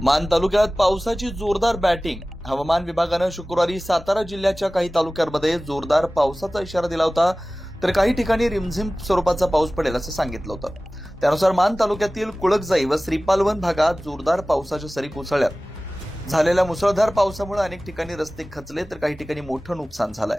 मान तालुक्यात पावसाची जोरदार बॅटिंग। हवामान विभागानं शुक्रवारी सातारा जिल्ह्याच्या काही तालुक्यांमध्ये जोरदार पावसाचा इशारा दिला होता, तर काही ठिकाणी रिमझिम स्वरूपाचा पाऊस पडेल असं सांगितलं होतं। त्यानुसार मान तालुक्यातील कुळकजाई व श्रीपालवन भागात जोरदार पावसाच्या सरी कोसळल्यात। झालेल्या मुसळधार पावसामुळे अनेक ठिकाणी रस्ते खचले, तर काही ठिकाणी मोठं नुकसान झालंय।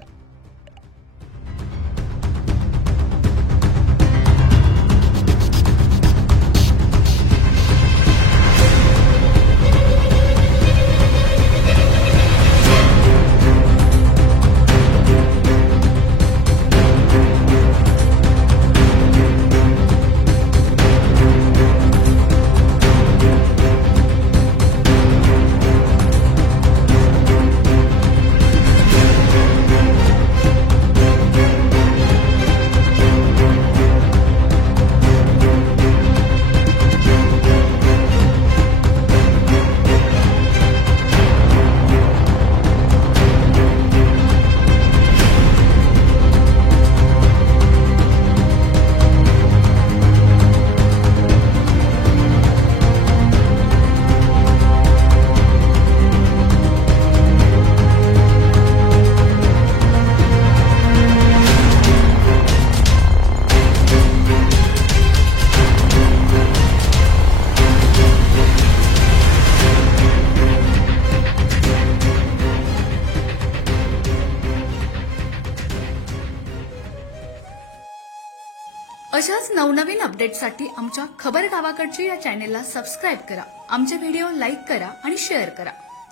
अशाच नवनवीन अपडेटसाठी आमच्या खबर गावाकडची या चॅनेलला सबस्क्राईब करा, आमचे व्हिडिओ लाईक करा आणि शेअर करा।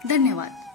धन्यवाद।